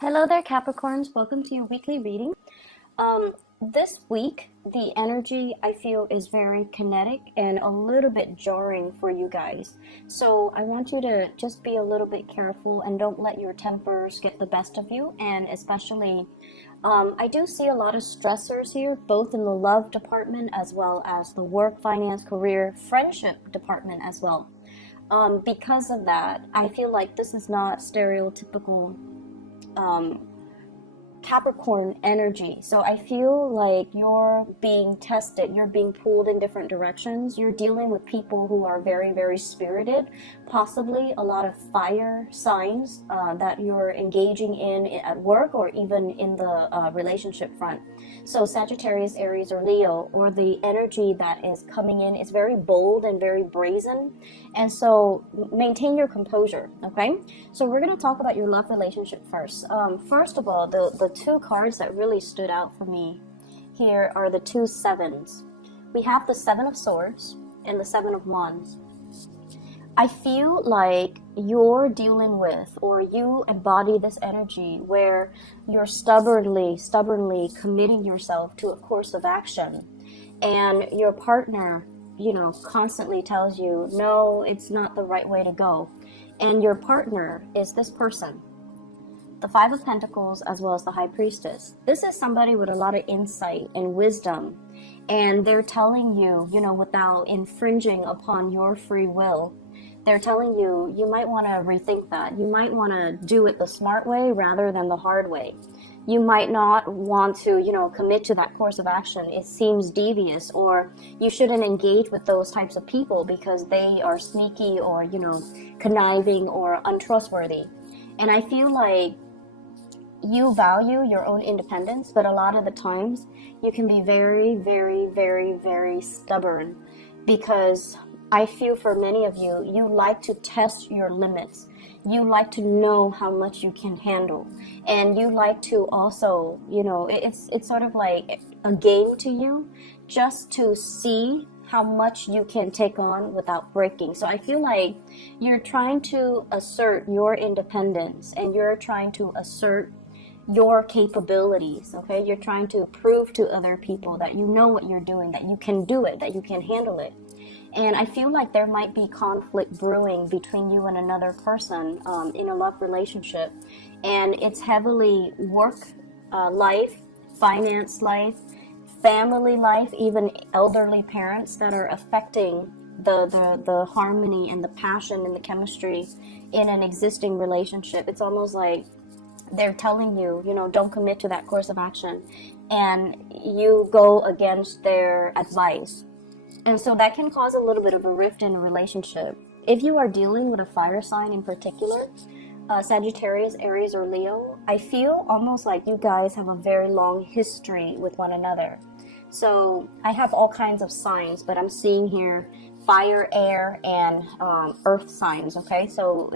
Hello there, Capricorns. Welcome to your weekly reading. This week, the energy I feel is very kinetic and a little bit jarring for you guys. So I want you to just be a little bit careful and don't let your tempers get the best of you. And especially, I do see a lot of stressors here, both in the love department as well as the work, finance, career, friendship department as well. Because of that, I feel like this is not stereotypical um, Capricorn energy. So I feel like you're being tested, you're being pulled in different directions. You're dealing with people who are very, very spirited, possibly a lot of fire signs that you're engaging in at work or even in the relationship front. So Sagittarius, Aries, or Leo, or the energy that is coming in is very bold and very brazen. And so maintain your composure, okay? So we're going to talk about your love relationship first. First of all, the two cards that really stood out for me here are the two sevens. We have the Seven of Swords and the Seven of Wands. I feel like you're dealing with, or you embody this energy where you're stubbornly committing yourself to a course of action, and your partner, constantly tells you, no, it's not the right way to go. And your partner is this person, the Five of Pentacles as well as the High Priestess. This is somebody with a lot of insight and wisdom, and they're telling you, without infringing upon your free will, they're telling you, you might want to rethink that. You might want to do it the smart way rather than the hard way. You might not want to, commit to that course of action. It seems devious, or you shouldn't engage with those types of people because they are sneaky or, conniving or untrustworthy. And I feel like you value your own independence, but a lot of the times you can be very, very, very, very stubborn, because I feel for many of you, you like to test your limits. You like to know how much you can handle. And you like to also, it's sort of like a game to you, just to see how much you can take on without breaking. So I feel like you're trying to assert your independence, and you're trying to assert your capabilities, okay? You're trying to prove to other people that you know what you're doing, that you can do it, that you can handle it. And I feel like there might be conflict brewing between you and another person in a love relationship. And it's heavily work life, finance life, family life, even elderly parents that are affecting the harmony and the passion and the chemistry in an existing relationship. It's almost like they're telling you, don't commit to that course of action, and you go against their advice. And so that can cause a little bit of a rift in a relationship. If you are dealing with a fire sign in particular, Sagittarius, Aries, or Leo, I feel almost like you guys have a very long history with one another. So I have all kinds of signs, but I'm seeing here fire, air, and earth signs, okay? So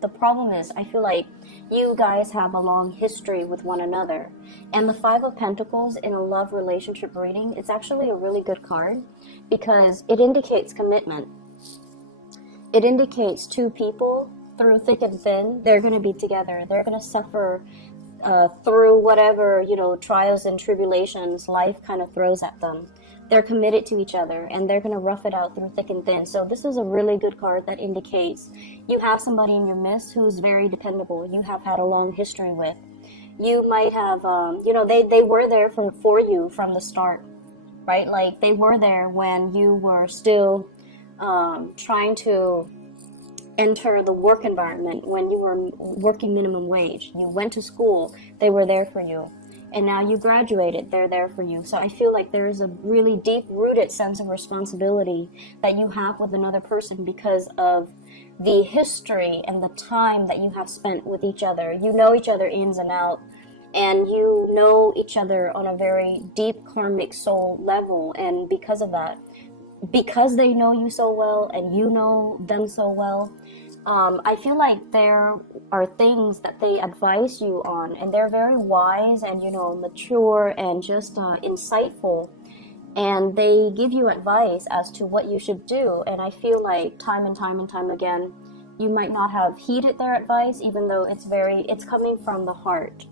the problem is, I feel like you guys have a long history with one another. And the Five of Pentacles in a love relationship reading, it's actually a really good card because it indicates commitment. It indicates two people through thick and thin, they're going to be together. They're going to suffer through whatever, trials and tribulations life kind of throws at them. They're committed to each other, and they're going to rough it out through thick and thin. So this is a really good card that indicates you have somebody in your midst who's very dependable. You have had a long history with. You might have, they were there for you from the start, right? Like they were there when you were still trying to enter the work environment, when you were working minimum wage. You went to school, they were there for you. And now you graduated, they're there for you. So I feel like there is a really deep-rooted sense of responsibility that you have with another person because of the history and the time that you have spent with each other. You know each other ins and out, and you know each other on a very deep karmic soul level. And because of that, because they know you so well and you know them so well, I feel like there are things that they advise you on, and they're very wise and, mature and just insightful. And they give you advice as to what you should do. And I feel like time and time and time again, you might not have heeded their advice, even though it's coming from the heart,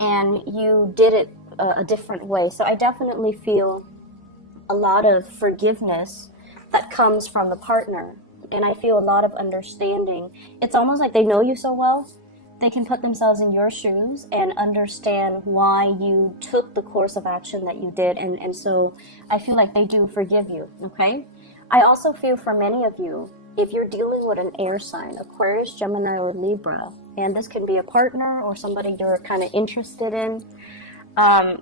and you did it a different way. So I definitely feel a lot of forgiveness that comes from the partner, and I feel a lot of understanding. It's almost like they know you so well, they can put themselves in your shoes and understand why you took the course of action that you did, and so I feel like they do forgive you, okay? I also feel for many of you, if you're dealing with an air sign, Aquarius, Gemini, or Libra, and this can be a partner or somebody you're kind of interested in,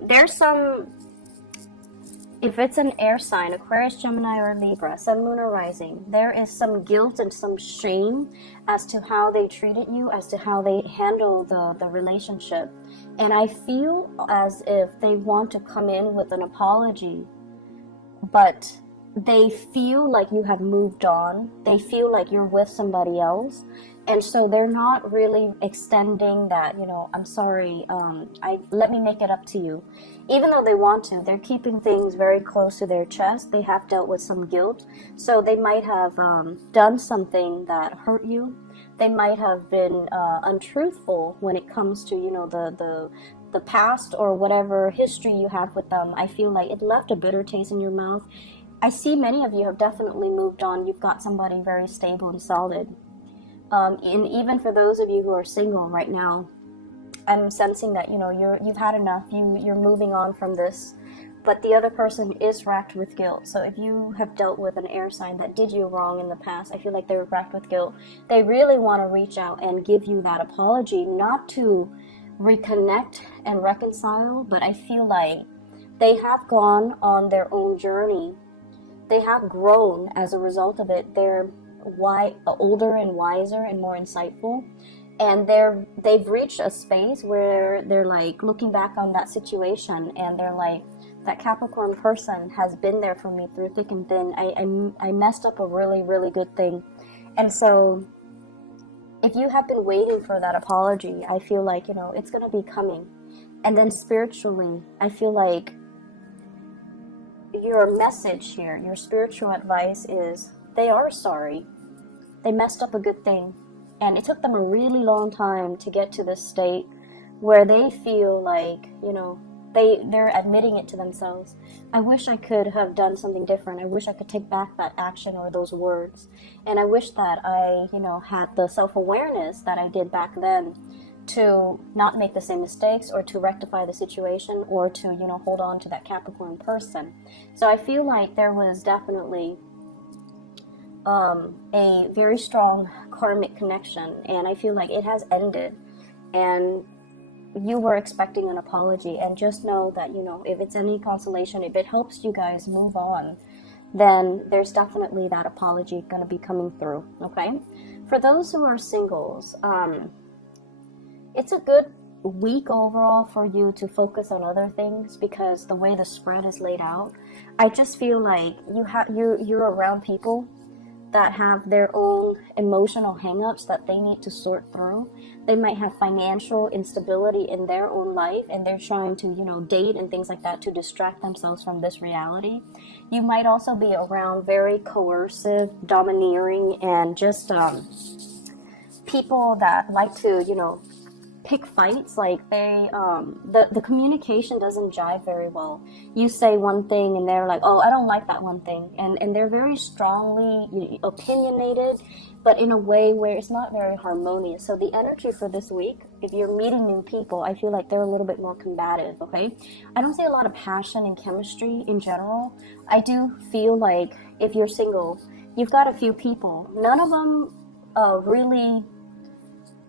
there's some, if it's an air sign, Aquarius, Gemini, or Libra, Sun, Moon, or Rising, there is some guilt and some shame as to how they treated you, as to how they handle the relationship. And I feel as if they want to come in with an apology, but they feel like you have moved on. They feel like you're with somebody else. And so they're not really extending that, I'm sorry, let me make it up to you. Even though they want to, they're keeping things very close to their chest. They have dealt with some guilt. So they might have done something that hurt you. They might have been untruthful when it comes to, the past or whatever history you have with them. I feel like it left a bitter taste in your mouth. I see many of you have definitely moved on. You've got somebody very stable and solid. And even for those of you who are single right now, I'm sensing that, you've had enough. You're moving on from this. But the other person is racked with guilt. So if you have dealt with an air sign that did you wrong in the past, I feel like they're racked with guilt. They really want to reach out and give you that apology, not to reconnect and reconcile, but I feel like they have gone on their own journey. They have grown as a result of it. They're older and wiser and more insightful, and they've reached a space where they're like looking back on that situation, and they're like, that Capricorn person has been there for me through thick and thin. I messed up a really, really good thing. And so if you have been waiting for that apology, I feel like, it's going to be coming. And then spiritually, I feel like your message here, your spiritual advice is they are sorry. They messed up a good thing. And it took them a really long time to get to this state where they feel like, they're admitting it to themselves. I wish I could have done something different. I wish I could take back that action or those words. And I wish that I, had the self-awareness that I did back then to not make the same mistakes, or to rectify the situation, or to, hold on to that Capricorn person. So I feel like there was definitely a very strong karmic connection, and I feel like it has ended, and you were expecting an apology. And just know that, if it's any consolation, if it helps you guys move on, then there's definitely that apology going to be coming through, okay? For those who are singles, it's a good week overall for you to focus on other things, because the way the spread is laid out, I just feel like you're around people that have their own emotional hangups that they need to sort through. They might have financial instability in their own life, and they're trying to, date and things like that to distract themselves from this reality. You might also be around very coercive, domineering, and just people that like to, pick fights. Like the communication doesn't jive very well. You say one thing and they're like, oh, I don't like that one thing, and they're very strongly opinionated, but in a way where it's not very harmonious. So the energy for this week, if you're meeting new people, I feel like they're a little bit more combative, okay? I don't see a lot of passion and chemistry in general. I do feel like if you're single, you've got a few people. None of them really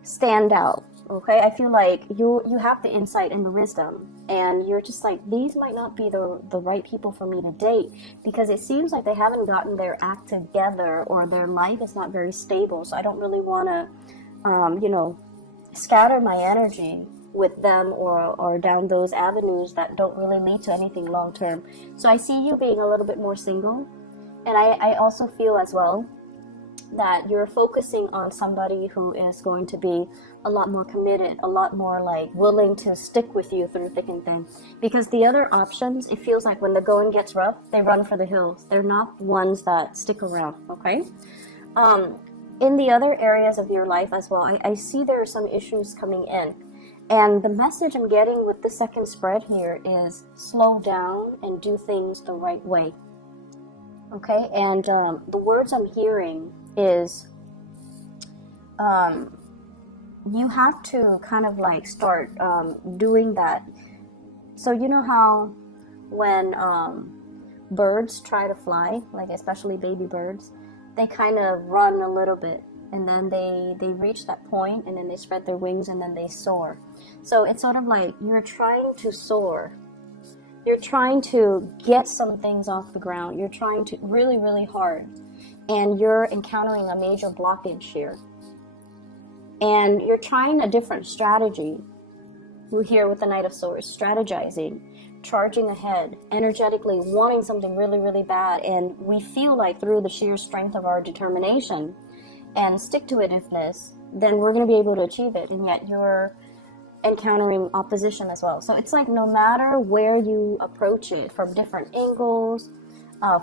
stand out. Okay, I feel like you have the insight and the wisdom, and you're just like, these might not be the right people for me to date, because it seems like they haven't gotten their act together, or their life is not very stable. So I don't really want to, scatter my energy with them or down those avenues that don't really lead to anything long term. So I see you being a little bit more single, and I also feel as well that you're focusing on somebody who is going to be a lot more committed, a lot more like willing to stick with you through thick and thin. Because the other options, it feels like when the going gets rough, they run for the hills. They're not ones that stick around, okay? in the other areas of your life as well, I see there are some issues coming in. And the message I'm getting with the second spread here is slow down and do things the right way. Okay, and the words I'm hearing is you have to kind of like start doing that. So you know how when birds try to fly, like especially baby birds, they kind of run a little bit and then they reach that point and then they spread their wings and then they soar. So it's sort of like you're trying to soar. You're trying to get some things off the ground. You're trying to really, really hard. And you're encountering a major blockage here. And you're trying a different strategy. We're here with the Knight of Swords, strategizing, charging ahead, energetically wanting something really, really bad. And we feel like through the sheer strength of our determination and stick-to-itiveness, then we're going to be able to achieve it. And yet you're encountering opposition as well. So it's like no matter where you approach it, from different angles,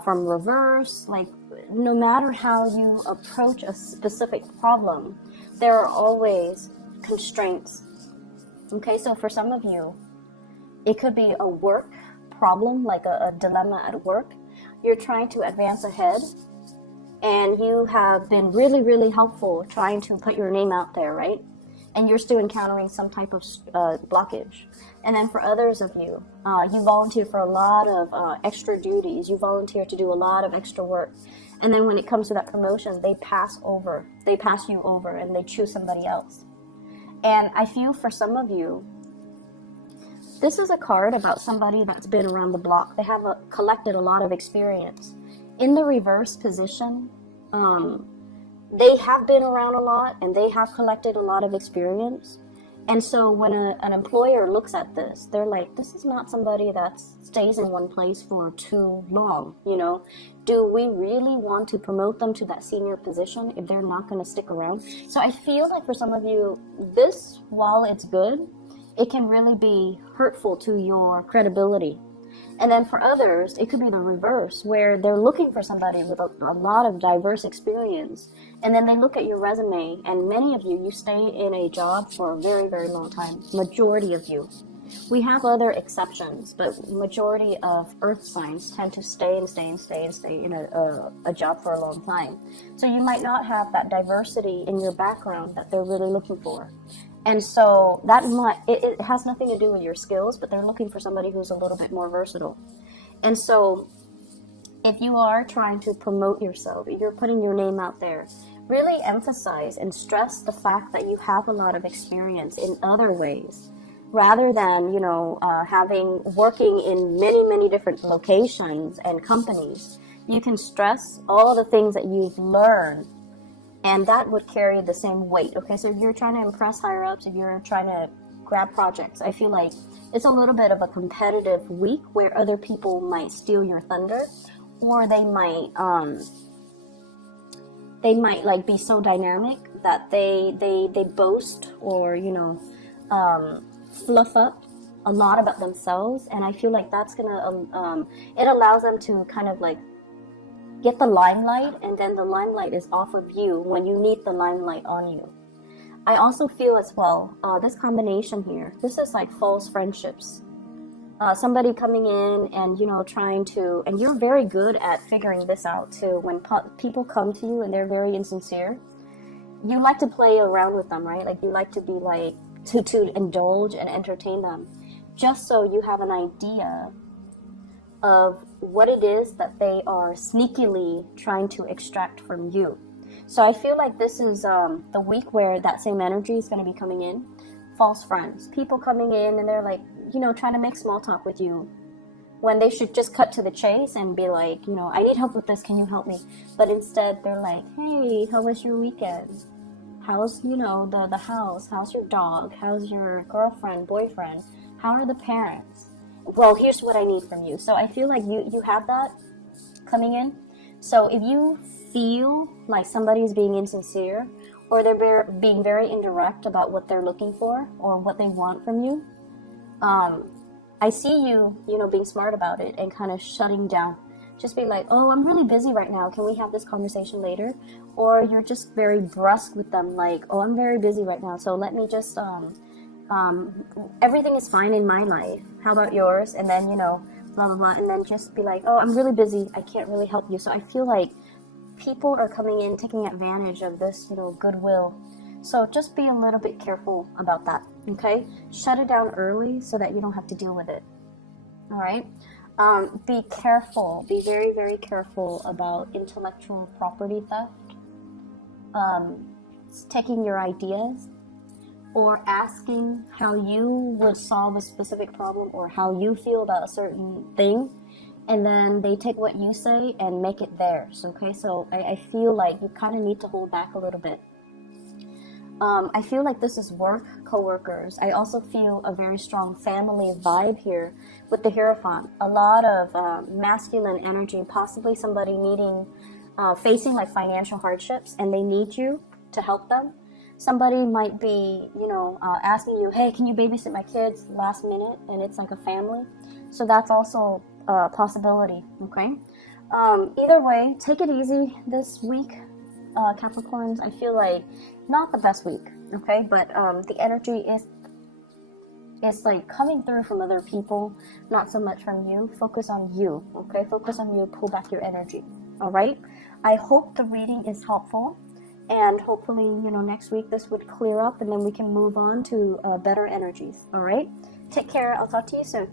from reverse, like no matter how you approach a specific problem, there are always constraints. Okay, so for some of you, it could be a work problem, like a dilemma at work. You're trying to advance ahead, and you have been really, really helpful trying to put your name out there, right? And you're still encountering some type of blockage. And then for others of you, you volunteer for a lot of extra duties. You volunteer to do a lot of extra work. And then when it comes to that promotion, they pass you over, and they choose somebody else. And I feel for some of you, this is a card about somebody that's been around the block. They have collected a lot of experience. In the reverse position, they have been around a lot and they have collected a lot of experience. And so when an employer looks at this, they're like, this is not somebody that stays in one place for too long, you know? Do we really want to promote them to that senior position if they're not going to stick around? So I feel like for some of you, this, while it's good, it can really be hurtful to your credibility. And then for others, it could be the reverse, where they're looking for somebody with a lot of diverse experience. And then they look at your resume, and many of you stay in a job for a very, very long time. Majority of you. We have other exceptions, but majority of earth signs tend to stay in a job for a long time. So you might not have that diversity in your background that they're really looking for. And so it has nothing to do with your skills, but they're looking for somebody who's a little bit more versatile. And so if you are trying to promote yourself, you're putting your name out there, really emphasize and stress the fact that you have a lot of experience in other ways, rather than, working in many, many different locations and companies. You can stress all the things that you've learned, and that would carry the same weight. Okay, so if you're trying to impress higher ups, if you're trying to grab projects, I feel like it's a little bit of a competitive week where other people might steal your thunder, or they might like be so dynamic that they boast or fluff up a lot about themselves. And I feel like that's gonna it allows them to kind of like get the limelight, and then the limelight is off of you when you need the limelight on you. I also feel as well, this combination here, this is like false friendships. Somebody coming in and, trying to, and you're very good at figuring this out too. When people come to you and they're very insincere, you like to play around with them, right? Like you like to be like, to indulge and entertain them, just so you have an idea of what it is that they are sneakily trying to extract from you. So I feel like this is the week where that same energy is going to be coming in. False friends, people coming in and they're like, trying to make small talk with you, when they should just cut to the chase and be like, I need help with this, can you help me? But instead they're like, hey, how was your weekend? How's, the house? How's your dog? How's your girlfriend, boyfriend? How are the parents? Well, here's what I need from you. So I feel like you have that coming in. So if you feel like somebody's being insincere, or they're being very indirect about what they're looking for or what they want from you, I see you, being smart about it and kind of shutting down. just be like, oh, I'm really busy right now, can we have this conversation later? Or you're just very brusque with them, like, oh, I'm very busy right now, so let me just everything is fine in my life, how about yours? And then, you know, blah blah blah, and then just be like, oh, I'm really busy, I can't really help you. So I feel like people are coming in taking advantage of this, you know, goodwill. So just be a little bit careful about that, okay? Shut it down early so that you don't have to deal with it. All right? Be careful, be very, very careful about intellectual property theft, taking your ideas, or asking how you would solve a specific problem or how you feel about a certain thing, and then they take what you say and make it theirs, okay? So I feel like you kind of need to hold back a little bit. I feel like this is work, co-workers. I also feel a very strong family vibe here with the Hierophant. A lot of masculine energy, possibly somebody facing like financial hardships, and they need you to help them. Somebody might be, you know, asking you, hey, can you babysit my kids last minute? And it's like a family. So that's also a possibility, okay? Either way, take it easy this week, Capricorns. I feel like not the best week, okay? But the energy is like coming through from other people, not so much from you. Focus on you, okay? Focus on you, pull back your energy, all right? I hope the reading is helpful. And hopefully, you know, next week this would clear up and then we can move on to better energies. All right? Take care. I'll talk to you soon.